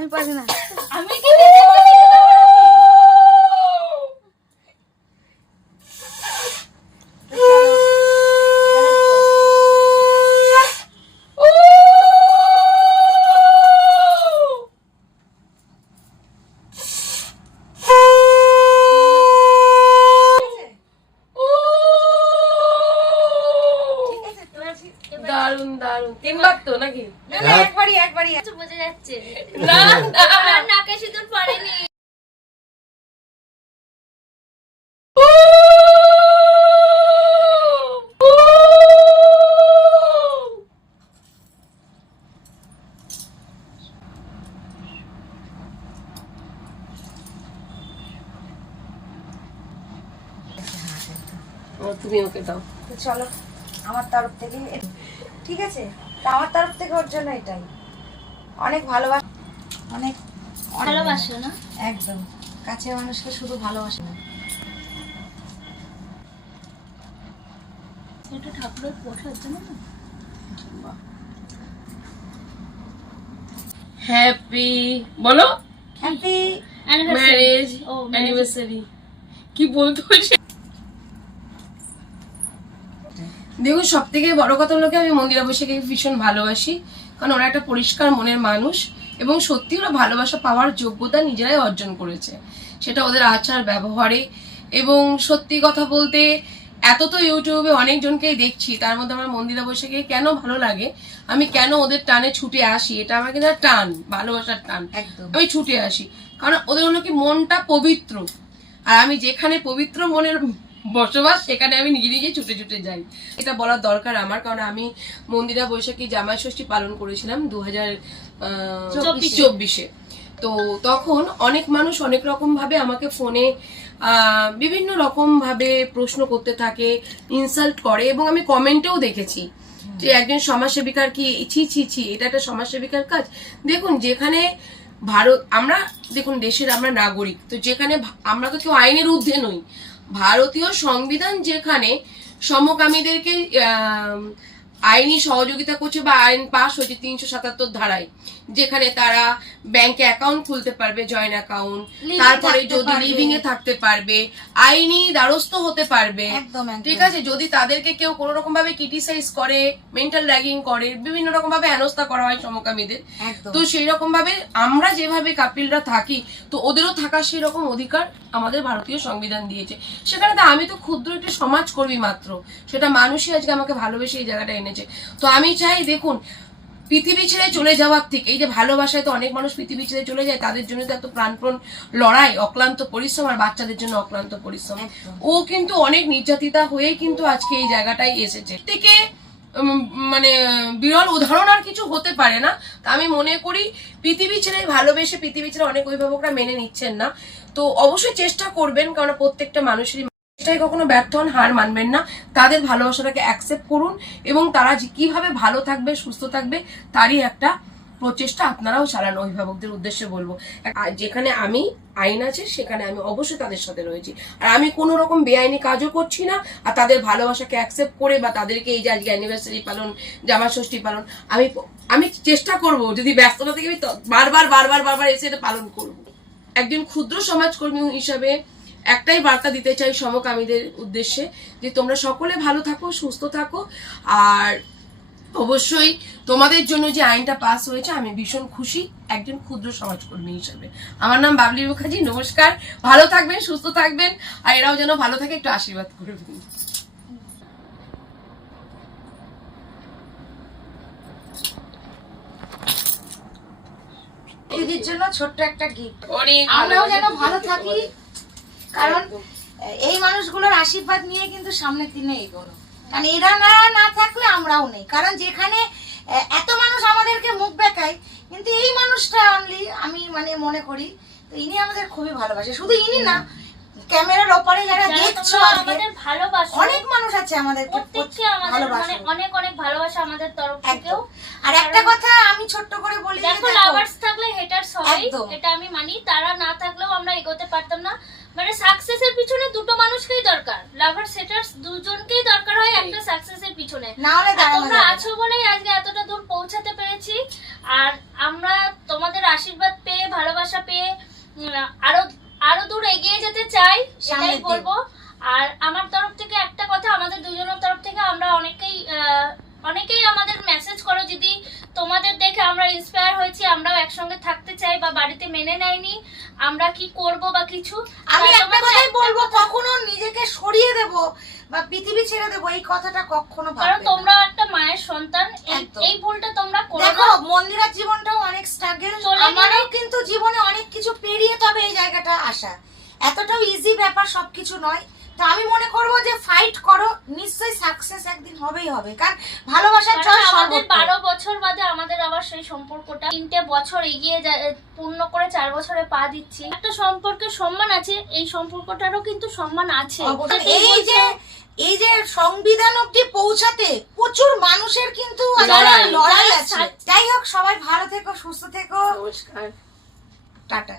আমি পারি না। আমি কি দিতে পারি? না? দারুণ দারুণ তিনবার তো নাকি না না একবারই একবারই কিছু বোঝা যাচ্ছে। না। নাকে সিঁদুর পড়েনি। ও, তুমি ওকে দাও। চলো আমার তরফ থেকে এ- ঠিক আছে? তা আমার তরফ থেকে ওর জন্য এটাই। অনেক ভালোবাসা অনেক ভালোবাসো না? একদম। কাছের মানুষকে শুধু ভালোবাসে। না এটা ঠাকুরের পোষার জন্য না হ্যাপি বলো? Happy marriage. অ্যানিভার্সারি। কি বলতে দেখুন সব থেকে বড় কথা হলো কি আমি মন্দিরা বৈশাখকে ভীষণ ভালোবাসি। কারণ ওরা একটা পরিষ্কার মনের মানুষ এবং সত্যি ওরা ভালোবাসা পাওয়ার যোগ্যতা নিজেরাই অর্জন করেছে। সেটা ওদের আচার ব্যবহারে এবং সত্যি কথা বলতে এত তো ইউটিউবে অনেকজনকেই দেখছি তার মধ্যে আমার মন্দিরা বৈশাখকে কেন ভালো লাগে? আমি কেন ওদের টানে ছুটে আসি? এটা আমার কিন্তু টান ভালোবাসার টান। একদম। আমি ছুটে আসি। কারণ ওদের হলো কি মনটা পবিত্র। আর আমি যেখানে পবিত্র মনের বসবাস সেখানে আমি নিজে নিজে ছুটে ছুটে যাই। এটা বলার দরকার আমার কারণ আমি মন্দিরা বৈশাখী জামাই ষষ্ঠী পালন করেছিলাম দু হাজার চব্বিশে। তো তখন অনেক মানুষ অনেক রকম ভাবে আমাকে ফোনে বিভিন্ন রকম ভাবে প্রশ্ন করতে থাকে ইনসাল্ট করে এবং আমি কমেন্টেও দেখেছি যে একজন সমাজসেবিকার কি ছি ছি ছি এটা একটা সমাজসেবিকার কাজ? দেখুন যেখানে ভারত আমরা দেখুন দেশের আমরা নাগরিক তো যেখানে আমরা তো কেউ আইনের ঊর্ধ্বে নই। ভারতীয় সংবিধান যেখানে সমকামীদেরকে আইনি সহযোগিতা করছে বা আইন পাস হয়েছে তিনশো সাতাত্তর ধারায় যেখানে তারা ব্যাংকে অ্যাকাউন্ট খুলতে পারবে জয়েন্ট অ্যাকাউন্ট তারপরে যদি লিভিং এ থাকতে পারবে আইনি দ্বারস্থ হতে পারবে। ঠিক আছে যদি তাদেরকে কেউ কোনো রকম ভাবে ক্রিটিসাইজ করে মেন্টাল র্যাগিং করে বিভিন্ন রকম ভাবে হেনস্থা করা হয় সমকামীদের তো সেই রকম ভাবে আমরা যেভাবে কাপিলরা থাকি তো ওদেরও থাকার সেই রকম অধিকার আমাদের ভারতীয় সংবিধান দিয়েছে। সেখানে তো আমি তো ক্ষুদ্র একটি সমাজ কর্মী মাত্র সেটা মানুষই আজকে আমাকে ভালোবেসে এই জায়গাটা এনেছে। তো আমি চাই দেখুন পৃথিবী ছেড়ে চলে যাওয়ার থেকে এই যে ভালোবাসায় তো অনেক মানুষ পৃথিবী ছেড়ে চলে যায় তাদের জন্য তো এত প্রাণপ্রণ লড়াই অক্লান্ত পরিশ্রম আর বাচ্চাদের জন্য অক্লান্ত পরিশ্রম। ও কিন্তু অনেক নির্যাতিতা হয়েই কিন্তু আজকে এই জায়গাটাই এসেছে। থেকে মানে বিরল উদাহরণ আর কিছু হতে পারে না। তা আমি মনে করি পৃথিবী ছেড়ে ভালোবেসে পৃথিবী ছেড়ে অনেক অভিভাবকরা মেনে নিচ্ছেন না। তো অবশ্যই চেষ্টা করবেন কারণ প্রত্যেকটা মানুষেরই চেষ্টায় কখনো ব্যর্থ হন, হার মানবেন না। তাদের ভালোবাসাটাকে অ্যাকসেপ্ট করুন এবং তারা কীভাবে ভালো থাকবে, সুস্থ থাকবে, তারই একটা প্রচেষ্টা আপনারাও চালান, অভিভাবকদের উদ্দেশ্যে বলব। যেখানে আমি আইন আছে, সেখানে আমি অবশ্যই তাদের সাথে রয়েছি। আর আমি কোনো রকম বেআইনি কাজও করছি না, আর তাদের ভালোবাসাকে অ্যাকসেপ্ট করে বা তাদেরকে এই যে আজকে অ্যানিভার্সারি পালন, জামা ষষ্ঠী পালন, আমি আমি চেষ্টা করব, যদি ব্যস্ততা থেকে আমি বারবার বারবার বারবার এসে এটা পালন করব। একজন ক্ষুদ্র সমাজকর্মী হিসাবে একটাই বার্তা দিতে চাই সমকামীদের উদ্দেশ্যে যে তোমরা সকলে ভালো থাকো সুস্থ থাকো। আর অবশ্যই তোমাদের জন্য যে আইনটা পাস হয়েছে আমি ভীষণ খুশি। একজন ক্ষুদ্র সমাজকর্মী হিসাবে। আমার নাম বাবলি মুখার্জি। নমস্কার। ভালো থাকবেন সুস্থ থাকবেন। আর এরাও যেন ভালো থাকে একটু আশীর্বাদ করবেন দিদির জন্য ছোট্ট একটা গিফট আমরাও যেন ভালো থাকি। কারণ এই মানুষগুলোর আশীর্বাদ নিয়ে কিন্তু সামনের দিনে এগোনো। কারণ এরা না না থাকলে আমরাও নেই। কারণ যেখানে এত মানুষ আমাদেরকে মুখ দেখায় কিন্তু এই মানুষটা অনলি আমি মানে মনে করি তো ইনি আমাদের খুবই ভালোবাসে। শুধু ইনি না ক্যামেরার ওপারে যারা দেখছ আমাদের ভালোবাসো অনেক মানুষ আছে আমাদেরকে প্রত্যেককে আমাদের মানে অনেক অনেক ভালোবাসা আমাদের তরফ থেকেও। আর একটা কথা আমি ছোট্ট করে বলি দেখো লাভার্স থাকলে হেটার সবাই এটা আমি মানি তারা না থাকলেও আমরা এগোতে পারতাম না। মানে সাকসেসের পিছনে দুটো মানুষকেই দরকার। লাভার সেটার্স দুজনকেই দরকার হয় একটা সাকসেসের পিছনে। না হলে তোমরা আছো বলেই আজকে এতটা দূর পৌঁছাতে পেরেছি। আর আমরা তোমাদের আশীর্বাদ পেয়ে ভালোবাসা পেয়ে আরও আরও দূর এগিয়ে যেতে চাই সেটাই বলব। আর আমার তরফ থেকে একটা কথা আমাদের দুজনের তরফ থেকে আমরা অনেকেই অনেকেই আমাদের মেসেজ করো যদি তোমাদের দেখে আমরা ইন্সপায়ার হয়েছি আমরাও একসঙ্গে থাকতে চাই বা বাড়িতে মেনে নেয়নি। আমরা কি করব বা কিছু? আমি একটা কথাই বলব কখনো নিজেকে সরিয়ে দেব বা পৃথিবী ছেড়ে দেব এই কথাটা কখনো কারণ ভাববে তোমরা একটা মায়ের সন্তান এই ভুলটা তোমরা করো দেখো মন্দিরার জীবনটাও অনেক স্ট্রাগল আমারও কিন্তু জীবনে অনেক কিছু পেরিয়ে তবে এই জায়গাটা আসা। এতটাও ইজি ব্যাপার সবকিছু নয়। তো আমি মনে করব যে ফাইট করো নিশ্চয়ই সাকসেস একদিন হবেই হবে। কারণ ভালোবাসার জয় আমাদের বারো বছর বাদে আমাদের আবার সেই সম্পর্কটা তিনটে বছর এগিয়ে যায় পূর্ণ করে চার বছরে পা দিচ্ছি। একটা সম্পর্কের সম্মান আছে এই সম্পর্কটারও কিন্তু সম্মান আছে। এই যে এই যে সংবিধান অব্দি পৌঁছাতে প্রচুর মানুষের কিন্তু লড়াই। লড়াই আছে। যাই হোক সবাই ভালো থেকো সুস্থ থেকো। নমস্কার। টাটা।